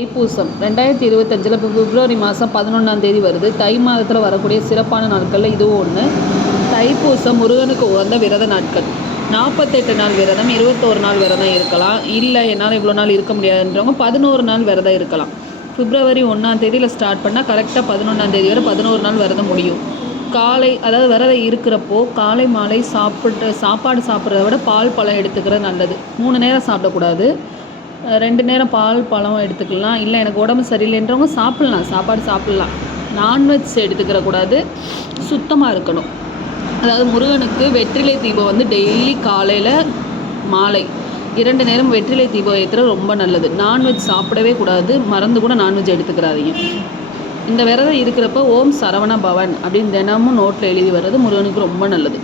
தைப்பூசம் 2025 இப்போ பிப்ரவரி மாதம் 11ஆம் தேதி வருது. தை மாதத்தில் வரக்கூடிய சிறப்பான நாட்களில் இதுவும் ஒன்று. தைப்பூசம் முருகனுக்கு உகந்த விரத நாட்கள். 48 நாள் விரதம், 21 நாள் விரதம் இருக்கலாம். இல்லை என்னால் இவ்வளோ நாள் இருக்க முடியாதுன்றவங்க 11 நாள் விரதம் இருக்கலாம். பிப்ரவரி 1ஆம் தேதியில் ஸ்டார்ட் பண்ணால் கரெக்டாக 11ஆம் தேதி வரை 11 நாள் விரதம் முடியும். காலை அதாவது விரதம் இருக்கிறப்போ காலை மாலை சாப்பாடு சாப்பிட்றத விட பால் பழம் எடுத்துக்கிறது நல்லது. 3 நேரம் சாப்பிடக்கூடாது. 2 நேரம் பால் பழம் எடுத்துக்கலாம். இல்லை எனக்கு உடம்பு சரியில்லைன்றவங்க சாப்பாடு சாப்பிட்லாம். நான்வெஜ் எடுத்துக்கிற கூடாது. சுத்தமாக இருக்கணும். அதாவது முருகனுக்கு வெற்றிலை தீபம் டெய்லி காலையில் மாலை 2 நேரம் வெற்றிலை தீபம் ஏற்றுறது ரொம்ப நல்லது. நான்வெஜ் சாப்பிடவே கூடாது. மறந்து கூட நான்வெஜ் எடுத்துக்கிறாதீங்க. இந்த விரதம் இருக்கிறப்ப ஓம் சரவண பவன் அப்படின்னு தினமும் நோட்டில் எழுதி வர்றது முருகனுக்கு ரொம்ப நல்லது.